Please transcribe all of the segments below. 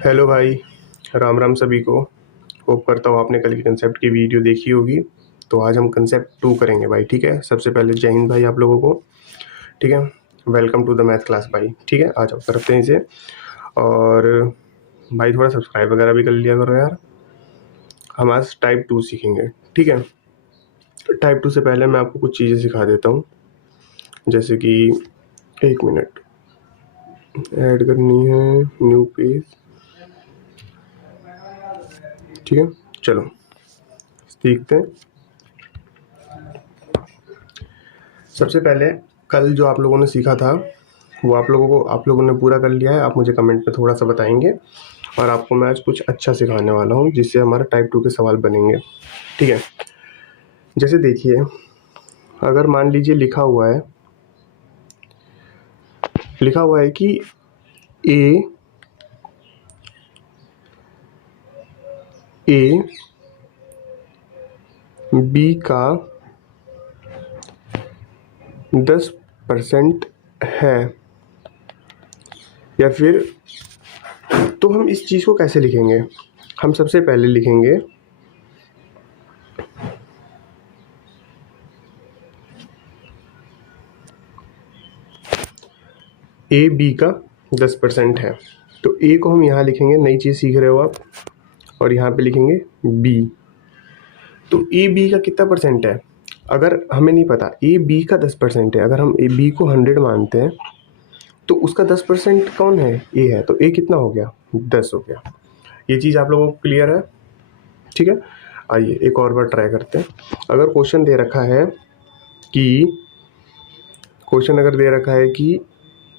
Hello भाई, राम राम सभी को। होप करता हूँ आपने कल की कंसेप्ट की वीडियो देखी होगी। तो आज हम कंसेप्ट 2 करेंगे भाई, ठीक है। सबसे पहले जय हिंद भाई आप लोगों को, ठीक है। Welcome to the math class भाई, ठीक है। आज हम करते हैं इसे। और भाई थोड़ा सब्सक्राइब वगैरह भी कर लिया करो यार। हम आज टाइप 2 सीखेंगे, ठीक है। टाइप 2 से पहले मैं आपको कुछ चीज़ें सिखा देता हूँ, जैसे कि 1 मिनट ऐड करनी है, न्यू पेज, ठीक है। चलो सीखते हैं। सबसे पहले कल जो आप लोगों ने सीखा था वो आप लोगों ने पूरा कर लिया है। आप मुझे कमेंट में थोड़ा सा बताएंगे, और आपको मैं आज कुछ अच्छा सिखाने वाला हूँ जिससे हमारा टाइप 2 के सवाल बनेंगे, ठीक है। जैसे देखिए, अगर मान लीजिए लिखा हुआ है कि ए बी का 10% है, या फिर तो हम इस चीज़ को कैसे लिखेंगे। हम सबसे पहले लिखेंगे ए बी का 10% है, तो ए को हम यहाँ लिखेंगे, नई चीज़ सीख रहे हो आप, और यहाँ पे लिखेंगे बी। तो ए बी का कितना परसेंट है, अगर हमें नहीं पता, ए बी का 10% है। अगर हम ए बी को 100 मानते हैं तो उसका 10% कौन है, ए है। तो ए कितना हो गया, 10 हो गया। ये चीज़ आप लोगों को क्लियर है, ठीक है। आइए एक और बार ट्राई करते हैं। अगर क्वेश्चन दे रखा है कि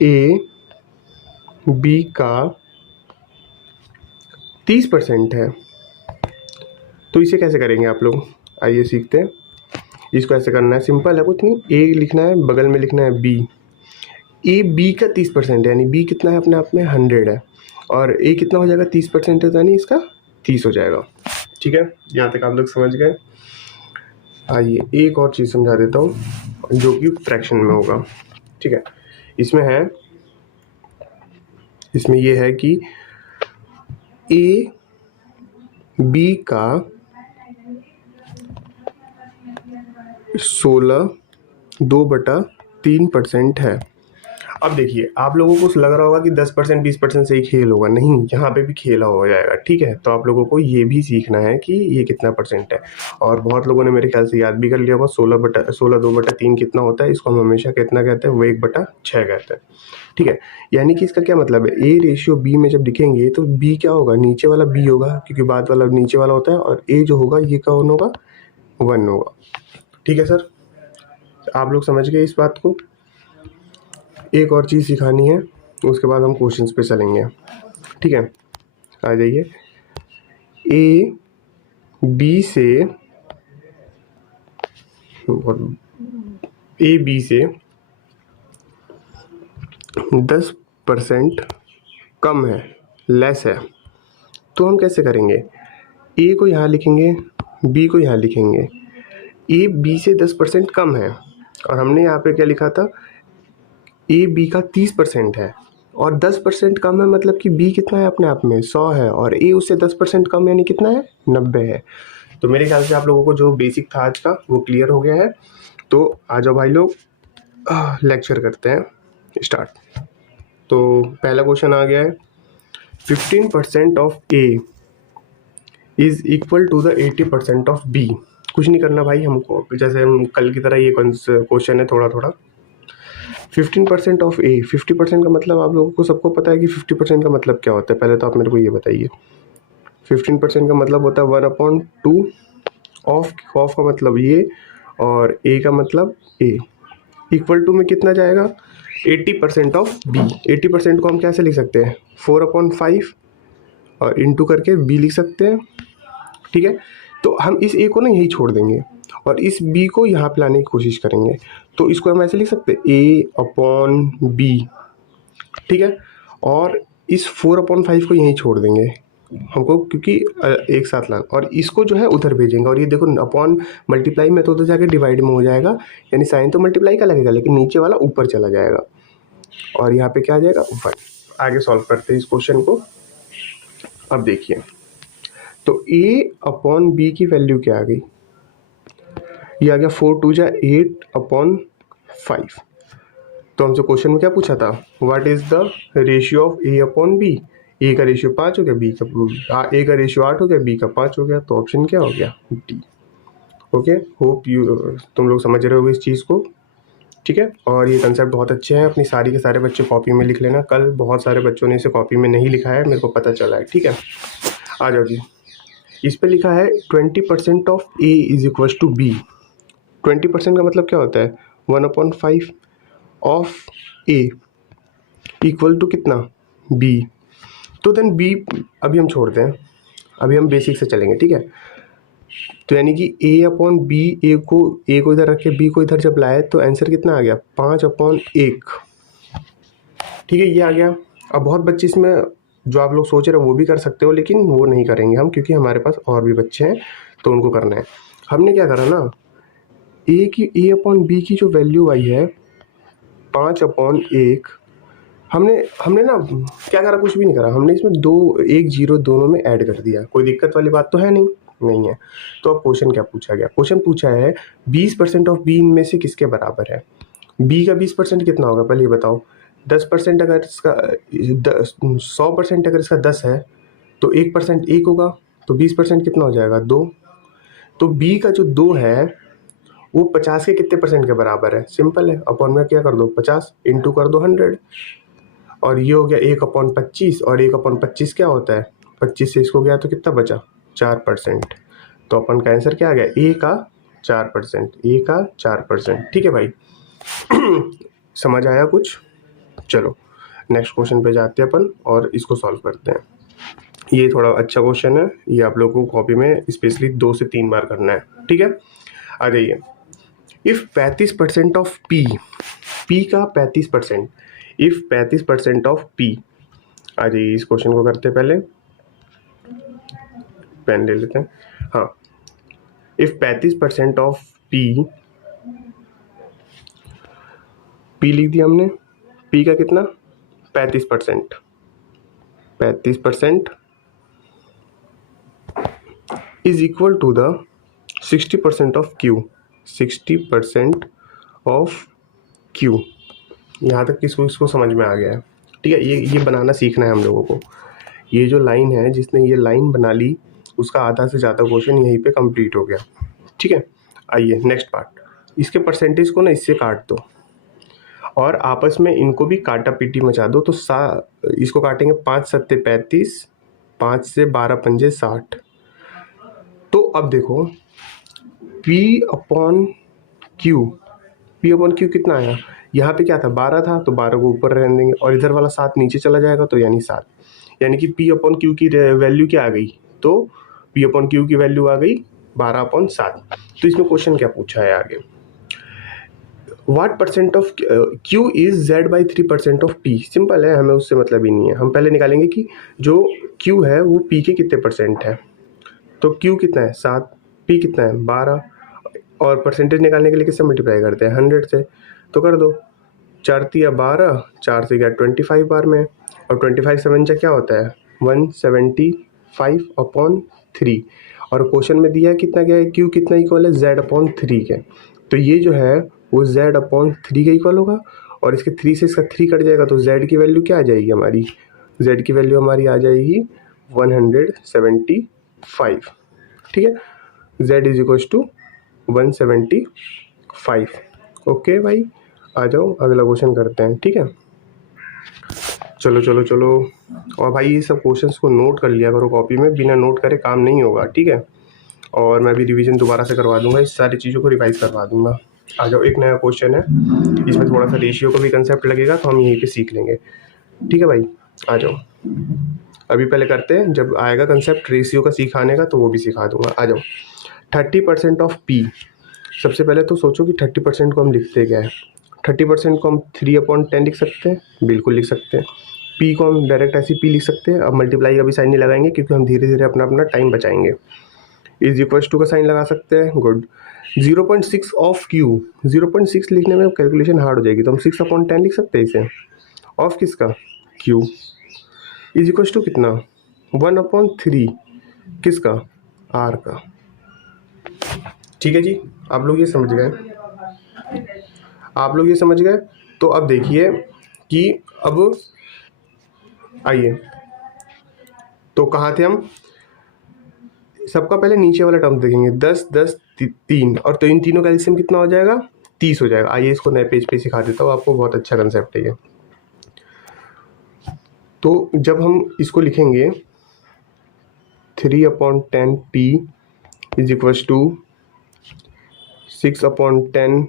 ए बी का 30% है, तो इसे कैसे करेंगे आप लोग, आइए सीखते हैं। इसको ऐसे करना है, सिंपल है, कुछ नहीं। ए लिखना है, बगल में लिखना है बी। ए बी का 30% है, यानी बी कितना है, अपने आप में 100 है, और ए कितना हो जाएगा, 30% है, यानी इसका 30 हो जाएगा, ठीक है। यहाँ तक आप लोग समझ गए। आइए एक और चीज़ समझा देता हूँ, जो कि फ्रैक्शन में होगा, ठीक है। इसमें ये है कि ए बी का 16/2/3% है। अब देखिए, आप लोगों को लग रहा होगा कि 10% 20% से ही खेल होगा, नहीं, यहाँ पे भी खेला हो जाएगा, ठीक है। तो आप लोगों को ये भी सीखना है कि ये कितना परसेंट है। और बहुत लोगों ने मेरे ख्याल से याद भी कर लिया होगा, 16/2/3 कितना होता है। इसको हम हमेशा कितना कहते हैं, वो 1/6 कहते हैं, ठीक है। यानी कि इसका क्या मतलब है, ए रेशियो बी में जब लिखेंगे तो बी क्या होगा, नीचे वाला बी होगा, क्योंकि बाद वाला नीचे वाला होता है, और ए जो होगा ये कौन होगा, 1 होगा, ठीक है सर। आप लोग समझ गए इस बात को। एक और चीज़ सिखानी है, उसके बाद हम क्वेश्चंस पे चलेंगे, ठीक है। आ जाइए। ए बी से 10% कम है, लेस है, तो हम कैसे करेंगे। ए को यहाँ लिखेंगे, बी को यहाँ लिखेंगे। ए बी से 10% कम है, और हमने यहाँ पे क्या लिखा था, ए बी का 30% है, और 10% कम है, मतलब कि बी कितना है, अपने आप में 100 है, और ए उससे 10% कम यानी कितना है, 90 है। तो मेरे ख्याल से आप लोगों को जो बेसिक था आज का वो क्लियर हो गया है। तो आ जाओ भाई लोग, लेक्चर करते हैं स्टार्ट। तो पहला क्वेश्चन आ गया है, 15% of A is equal to the 80% of B. कुछ नहीं करना भाई, हमको जैसे हम कल की तरह ये क्वेश्चन है थोड़ा थोड़ा। 15% ऑफ ए, 50% का मतलब आप लोगों को सबको पता है कि 50% का मतलब क्या होता है। पहले तो आप मेरे को ये बताइए, 15% का मतलब होता है 1/2। ऑफ का मतलब ये, और ए का मतलब ए। इक्वल टू में कितना जाएगा, 80% ऑफ बी। 80% को हम कैसे लिख सकते हैं, 4/5, और इंटू करके बी लिख सकते हैं, ठीक है। तो हम इस ए को ना यही छोड़ देंगे, और इस बी को यहाँ पे लाने की कोशिश करेंगे। तो इसको हम ऐसे लिख सकते हैं, A/B, ठीक है। और इस 4/5 को यहीं छोड़ देंगे हमको, क्योंकि एक साथ लाना, और इसको जो है उधर भेजेंगे। और ये देखो, अपॉन मल्टीप्लाई में तो उधर जाके डिवाइड में हो जाएगा, यानी साइन तो मल्टीप्लाई का लगेगा, लेकिन नीचे वाला ऊपर चला जाएगा, और यहाँ पे क्या आ जाएगा, 1। आगे सॉल्व करते हैं इस क्वेश्चन को। अब देखिए, तो ए अपॉन बी की वैल्यू क्या आ गई, ये आ गया 4 टू जा 8/5। तो हमसे क्वेश्चन में क्या पूछा था, what is the ratio of A upon B. A का रेशियो 5 हो गया, बी का ए का रेशियो 8 हो गया, बी का 5 हो गया, तो ऑप्शन क्या हो गया, डी। ओके, होप यू तुम लोग समझ रहे हो इस चीज़ को, ठीक है। और ये कंसेप्ट बहुत अच्छे हैं, अपनी सारी के सारे बच्चे कॉपी में लिख लेना। कल बहुत सारे बच्चों ने इसे कॉपी में नहीं लिखा है, मेरे को पता चला है, ठीक है। आ जाओ जी, इस पे लिखा है 20% of A is equal to B. 20% का मतलब क्या होता है, 1/5 ऑफ ए इक्वल टू कितना, बी। तो देन बी अभी हम छोड़ते हैं, अभी हम बेसिक से चलेंगे, ठीक है। तो यानी कि ए अपॉन बी, ए को इधर रख के बी को इधर जब लाए तो आंसर कितना आ गया, 5/1, ठीक है, ये आ गया। अब बहुत बच्चे इसमें जो आप लोग सोच रहे हो वो भी कर सकते हो, लेकिन वो नहीं करेंगे हम, क्योंकि हमारे पास और भी बच्चे हैं तो उनको करना है। हमने क्या करा ना, ए अपॉन बी की जो वैल्यू आई है 5/1, हमने हमने ना क्या करा, कुछ भी नहीं करा, हमने इसमें 1 0 दोनों में ऐड कर दिया। कोई दिक्कत वाली बात तो है नहीं है। तो अब क्वेश्चन क्या पूछा गया, क्वेश्चन पूछा है 20% ऑफ बी इनमें से किसके बराबर है। बी का 20% कितना होगा, पहले ये बताओ। 10% अगर इसका 100% अगर इसका 10 है तो 1% 1 होगा, तो 20% कितना हो जाएगा, 2। तो बी का जो 2 है वो 50 के कितने परसेंट के बराबर है, सिंपल है, अपॉन में क्या कर दो 50 इंटू कर दो 100, और ये हो गया 1/25, और 1/25 क्या होता है, 25 से इसको गया तो कितना बचा, 4%। तो अपन का आंसर क्या आ गया, ए का 4%, ए का 4%, ठीक है भाई। समझ आया कुछ, चलो नेक्स्ट क्वेश्चन पे जाते हैं अपन और इसको सॉल्व करते हैं। ये थोड़ा अच्छा क्वेश्चन है, ये आप लोगों को कॉपी में स्पेशली 2 से 3 बार करना है, ठीक है। आ जाइए, इफ 35% ऑफ पी का 35%, इफ 35% ऑफ पी, आ जाइए इस क्वेश्चन को करते पहले, पेन ले लेते हैं। हाँ, इफ 35% ऑफ पी लिख दिया हमने, पी का कितना 35% is equal to the 60% of Q, 60% of Q. यहाँ तक इसको समझ में आ गया है, ठीक है। ये बनाना सीखना है हम लोगों को। ये जो लाइन है, जिसने ये लाइन बना ली उसका आधा से ज़्यादा क्वेश्चन यहीं पे कंप्लीट हो गया, ठीक है। आइए नेक्स्ट पार्ट, इसके परसेंटेज को ना इससे काट दो और आपस में इनको भी काटा पीटी मचा दो। तो इसको काटेंगे 5 सत्ते 35, 5 से 12 पंजे 60। तो अब देखो P अपॉन Q, कितना आया, यहाँ पे क्या था 12 था, तो 12 को ऊपर रहने देंगे और इधर वाला 7 नीचे चला जाएगा, तो यानी 7, यानी कि P अपॉन Q की वैल्यू क्या आ गई, तो P अपॉन Q की वैल्यू आ गई 12/7। तो इसमें क्वेश्चन क्या पूछा है आगे, what percent of Q is Z by 3% of P। Simple है, हमें उससे मतलब ही नहीं है, हम पहले निकालेंगे कि जो Q है वो P के कितने परसेंट है। तो Q कितना है 7, P कितना है 12, और परसेंटेज निकालने के लिए किससे मल्टीप्लाई करते हैं 100 से। तो कर दो 4 तिया 12, 4 से गया 25 बार में, और 25 से पंजा क्या होता है 175/3। और क्वेश्चन में दिया है कितना क्या है, Q कितना इक्वल है Z/3 के। तो ये जो है वो Z/3 के इक्वल होगा, और इसके 3 से इसका 3 कट जाएगा, तो Z की वैल्यू क्या आ जाएगी हमारी, Z की वैल्यू हमारी आ जाएगी 175, ठीक है। Z is equal to 175। Okay भाई, आ जाओ अगला क्वेश्चन करते हैं, ठीक है। चलो और भाई ये सब क्वेश्चंस को नोट कर लिया करो कॉपी में, बिना नोट करे काम नहीं होगा, ठीक है। और मैं भी रिवीजन दोबारा से करवा दूंगा, इस सारी चीज़ों को रिवाइज करवा दूंगा। आ जाओ, एक नया क्वेश्चन है, इसमें थोड़ा सा रेशियो का भी कंसेप्ट लगेगा, तो हम यहीं पे सीख लेंगे, ठीक है भाई। आ जाओ, अभी पहले करते हैं, जब आएगा कंसेप्ट रेशियो का सिखाने का तो वो भी सिखा दूंगा। आ जाओ, 30% ऑफ P। सबसे पहले तो सोचो कि 30% को हम लिखते क्या है। 30% को हम 3/10 लिख सकते हैं, बिल्कुल लिख सकते हैं। P को हम डायरेक्ट ऐसे P लिख सकते हैं। अब मल्टीप्लाई का भी साइन नहीं लगाएंगे, क्योंकि हम धीरे धीरे अपना टाइम बचाएंगे। इज इक्वल टू का साइन लगा सकते हैं, गुड। 0.6 ऑफ Q, 0.6 लिखने में कैलकुलेशन हार्ड हो जाएगी, तो हम 6/10 लिख सकते हैं इसे, ऑफ किसका Q, इज इक्वल टू कितना 1/3 किसका, आर का। ठीक है जी, आप लोग ये समझ गए, आप लोग ये समझ गए। तो अब देखिए कि अब आइए, तो कहाँ थे हम, सबका पहले नीचे वाला टर्म देखेंगे, 10 10 3, और तो इन तीनों का एलसीएम कितना हो जाएगा, 30 हो जाएगा। आइए इसको नए पेज पे सिखा देता हूँ आपको, बहुत अच्छा कंसेप्ट है ये। तो जब हम इसको लिखेंगे 3/10 p is equals to 6/10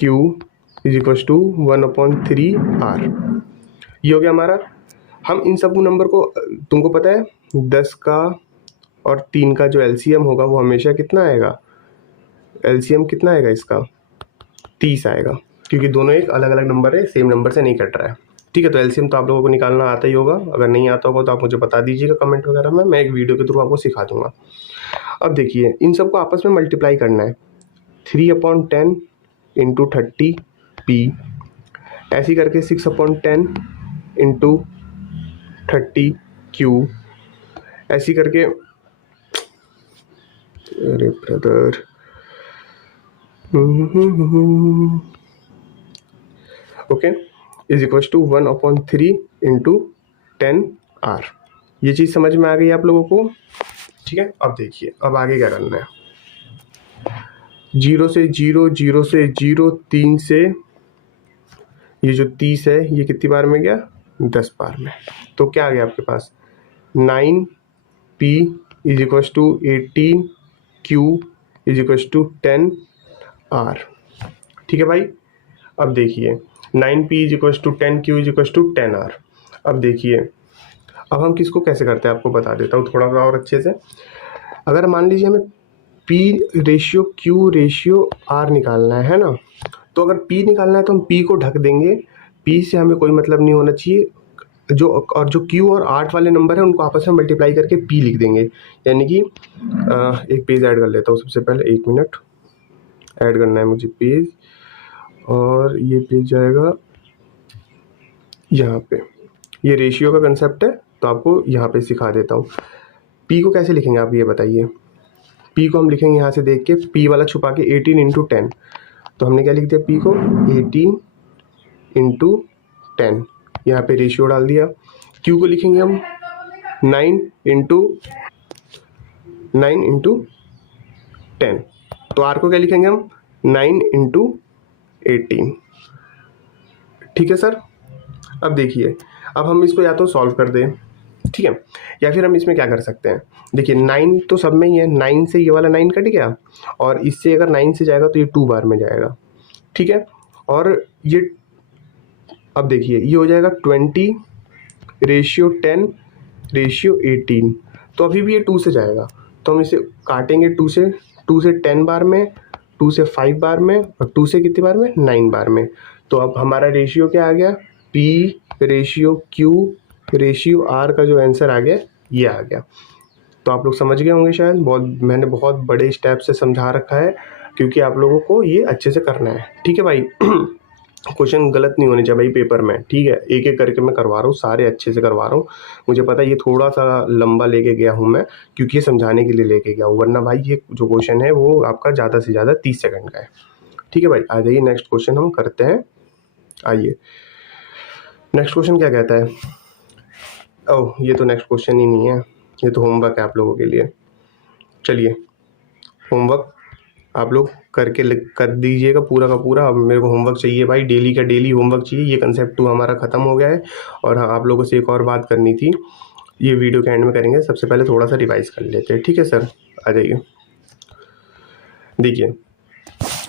q is equals to 1/3 r, ये हो गया हमारा। हम इन सब नंबर को, तुमको पता है 10 का और 3 का जो एलसीएम होगा वो हमेशा कितना आएगा, एलसीएम कितना आएगा इसका, 30 आएगा, क्योंकि दोनों एक अलग अलग नंबर है, सेम नंबर से नहीं कट रहा है। ठीक है, तो एलसीएम तो आप लोगों को निकालना आता ही होगा, अगर नहीं आता होगा तो आप मुझे बता दीजिएगा कमेंट वगैरह में, मैं एक वीडियो के थ्रू आपको सिखा दूंगा। अब देखिए इन सबको आपस में मल्टीप्लाई करना है, 3/10 इंटू 30 p, ऐसी करके 6/10 इंटू 30 q, ऐसी करके, अरे brother, okay, is equal to 1/3 into 10r। ये चीज़ समझ में आ गई आप लोगों को। ठीक है, अब देखिए अब आगे क्या करना है, 0 से 0, 0 से 0, 3 से, ये जो 30 है ये कितनी बार में गया, 10 बार में। तो क्या आ गया आपके पास, 9p is equal to 18 q is equal to 10r। ठीक है भाई, अब देखिए 9p is equal to 10q is equal to 10r। अब देखिए अब हम किसको कैसे करते हैं आपको बता देता हूँ थोड़ा सा और अच्छे से। अगर मान लीजिए हमें p ratio q ratio r निकालना है ना, तो अगर p निकालना है तो हम p को ढक देंगे, p से हमें कोई मतलब नहीं होना चाहिए, जो और जो q और 8 वाले नंबर है उनको आपस में मल्टीप्लाई करके p लिख देंगे। यानी कि एक पेज ऐड कर लेता हूँ सबसे पहले, 1 मिनट, ऐड करना है मुझे पेज, और ये पेज जाएगा यहाँ पे, ये रेशियो का कंसेप्ट है तो आपको यहाँ पे सिखा देता हूँ। p को कैसे लिखेंगे आप ये बताइए, p को हम लिखेंगे यहाँ से देख के, p वाला छुपा के 18 इंटू 10, तो हमने क्या लिख दिया, p को 18 इंटू 10, यहाँ पे रेशियो डाल दिया। q को लिखेंगे हम 9 इंटू 10, तो r को क्या लिखेंगे हम 9 इंटू 18। ठीक है सर, अब देखिए अब हम इसको या तो सॉल्व कर दें, ठीक है, या फिर हम इसमें क्या कर सकते हैं, देखिए 9 तो सब में ही है, 9 से ये वाला 9 कट गया, और इससे अगर 9 से जाएगा तो ये 2 बार में जाएगा। ठीक है, और ये अब देखिए ये हो जाएगा 20 रेशियो 10 रेशियो 18, तो अभी भी ये 2 से जाएगा, तो हम इसे काटेंगे 2 से 10 बार में, 2 से 5 बार में, और 2 से कितनी बार में, 9 बार में। तो अब हमारा रेशियो क्या आ गया, p ratio q ratio r का जो आंसर आ गया ये आ गया। तो आप लोग समझ गए होंगे शायद, मैंने बहुत बड़े स्टेप से समझा रखा है क्योंकि आप लोगों को ये अच्छे से करना है। ठीक है भाई, क्वेश्चन गलत नहीं होने चाहिए भाई पेपर में, ठीक है, एक एक करके मैं करवा रहा हूँ, सारे अच्छे से करवा रहा हूँ। मुझे पता है ये थोड़ा सा लंबा लेके गया हूँ मैं, क्योंकि ये समझाने के लिए लेके गया हूँ, वरना भाई ये जो क्वेश्चन है वो आपका ज़्यादा से ज़्यादा 30 सेकंड का है। ठीक है भाई, आ जाइए नेक्स्ट क्वेश्चन हम करते हैं। आइए नेक्स्ट क्वेश्चन क्या कहता है, ओह ये तो नेक्स्ट क्वेश्चन ही नहीं है, ये तो होमवर्क है आप लोगों के लिए। चलिए होमवर्क आप लोग करके कर दीजिएगा पूरा का पूरा। अब मेरे को होमवर्क चाहिए भाई, डेली का डेली होमवर्क चाहिए। ये कंसेप्ट 2 हमारा ख़त्म हो गया है, और हाँ आप लोगों से एक और बात करनी थी, ये वीडियो के एंड में करेंगे, सबसे पहले थोड़ा सा रिवाइज कर लेते हैं। ठीक है सर, आ जाइए। देखिए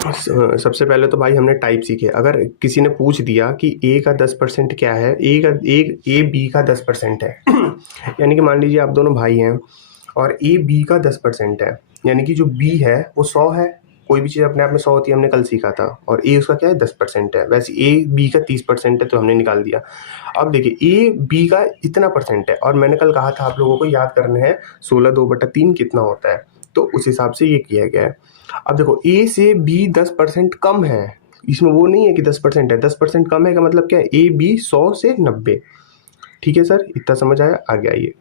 सबसे पहले तो भाई हमने टाइप सीखे। अगर किसी ने पूछ दिया कि a का 10% क्या है, a b का 10% है यानी कि मान लीजिए आप दोनों भाई हैं और a b का 10% है, यानी कि जो b है वो 100 है, कोई भी चीज़ अपने आप में 100 होती है, हमने कल सीखा था, और a उसका क्या है 10% है, वैसे a b का 30% है तो हमने निकाल दिया। अब देखिए a b का इतना परसेंट है, और मैंने कल कहा था आप लोगों को याद करना है 16 2/3 कितना होता है, तो उस हिसाब से ये किया गया है। अब देखो a से b 10% कम है, इसमें वो नहीं है कि 10% है, 10% कम है का मतलब क्या है, a b 100 से 90। ठीक है सर, इतना समझ आया, आगे आइए।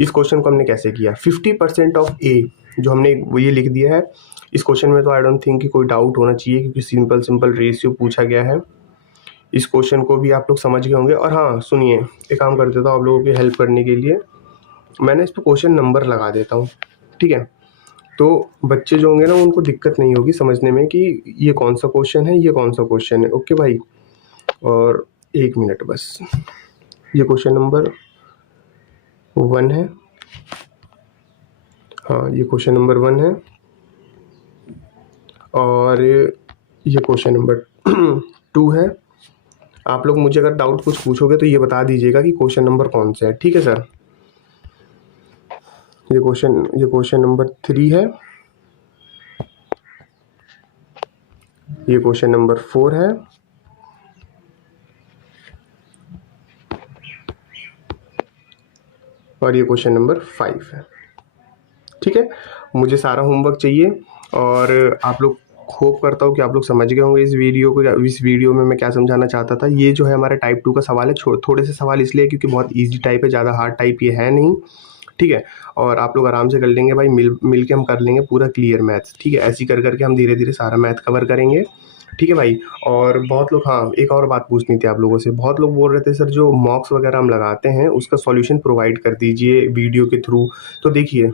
इस क्वेश्चन को हमने कैसे किया, 50% ऑफ ए जो हमने वो ये लिख दिया है। इस क्वेश्चन में तो आई डोंट थिंक कि कोई डाउट होना चाहिए, क्योंकि सिंपल सिंपल रेशियो पूछा गया है। इस क्वेश्चन को भी आप लोग समझ गए होंगे। और हाँ सुनिए, एक काम कर देता हूँ आप लोगों की हेल्प करने के लिए, मैंने इस पर क्वेश्चन नंबर लगा देता हूँ, ठीक है। तो बच्चे जो होंगे ना उनको दिक्कत नहीं होगी समझने में कि ये कौन सा क्वेश्चन है, ये कौन सा क्वेश्चन है। ओके भाई, और 1 मिनट बस। ये क्वेश्चन नंबर 1 है, हाँ ये क्वेश्चन नंबर 1 है, और ये क्वेश्चन नंबर 2 है। आप लोग मुझे अगर डाउट कुछ पूछोगे तो ये बता दीजिएगा कि क्वेश्चन नंबर कौन सा है, ठीक है सर। ये क्वेश्चन नंबर 3 है, ये क्वेश्चन नंबर 4 है, और ये क्वेश्चन नंबर 5 है, ठीक है। मुझे सारा होमवर्क चाहिए, और आप लोग होप करता हूँ कि आप लोग समझ गए होंगे इस वीडियो को। इस वीडियो में मैं क्या समझाना चाहता था, ये जो है हमारा टाइप 2 का सवाल है। थोड़े से सवाल इसलिए क्योंकि बहुत ईजी टाइप है, ज़्यादा हार्ड टाइप ये है नहीं, ठीक है। और आप लोग आराम से कर लेंगे भाई, मिल के हम कर लेंगे पूरा क्लियर मैथ्स, ठीक है। ऐसे कर करके हम धीरे धीरे सारा मैथ कवर करेंगे, ठीक है भाई। और बहुत लोग, हाँ एक और बात पूछनी थी आप लोगों से, बहुत लोग बोल रहे थे सर जो मॉक्स वगैरह हम लगाते हैं उसका सॉल्यूशन प्रोवाइड कर दीजिए वीडियो के थ्रू। तो देखिए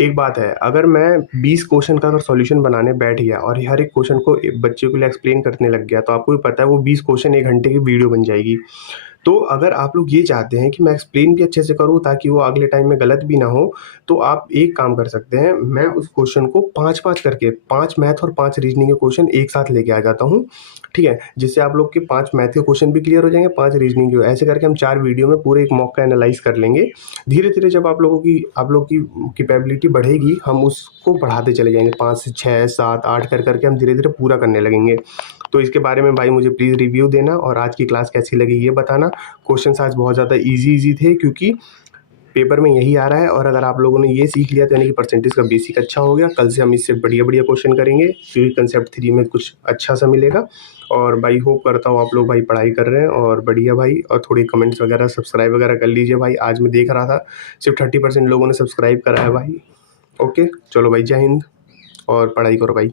एक बात है, अगर मैं 20 क्वेश्चन का अगर सॉल्यूशन बनाने बैठ गया और हर एक क्वेश्चन को बच्चे के लिए एक्सप्लेन करने लग गया, तो आपको भी पता है वो 20 क्वेश्चन 1 घंटे की वीडियो बन जाएगी। तो अगर आप लोग ये चाहते हैं कि मैं एक्सप्लेन भी अच्छे से करूँ ताकि वो अगले टाइम में गलत भी ना हो, तो आप एक काम कर सकते हैं, मैं उस क्वेश्चन को 5-5 करके 5 मैथ और 5 रीजनिंग के क्वेश्चन एक साथ लेके आ जाता हूँ, ठीक है। जिससे आप लोग के 5 मैथ के क्वेश्चन भी क्लियर हो जाएंगे, 5 रीजनिंग के। ऐसे करके हम 4 वीडियो में पूरे एक मॉक का एनालाइज कर लेंगे। धीरे धीरे जब आप लोग की कैपेबिलिटी बढ़ेगी, हम उसको बढ़ाते चले जाएंगे, 5 से 6 7 8 कर करके हम धीरे धीरे पूरा करने लगेंगे। तो इसके बारे में भाई मुझे प्लीज़ रिव्यू देना, और आज की क्लास कैसी लगी ये बताना। क्वेश्चन आज बहुत ज़्यादा इजी थे, क्योंकि पेपर में यही आ रहा है। और अगर आप लोगों ने ये सीख लिया तो यानी कि परसेंटेज का बेसिक अच्छा हो गया। कल से हम इससे बढ़िया बढ़िया क्वेश्चन करेंगे, क्योंकि कंसेप्ट 3 में कुछ अच्छा सा मिलेगा। और भाई होप करता हूँ आप लोग भाई पढ़ाई कर रहे हैं, और बढ़िया भाई। और थोड़ी कमेंट्स वगैरह सब्सक्राइब वगैरह कर लीजिए भाई। आज मैं देख रहा था सिर्फ 30% लोगों ने सब्सक्राइब करा है भाई। ओके चलो भाई, जय हिंद और पढ़ाई करो भाई।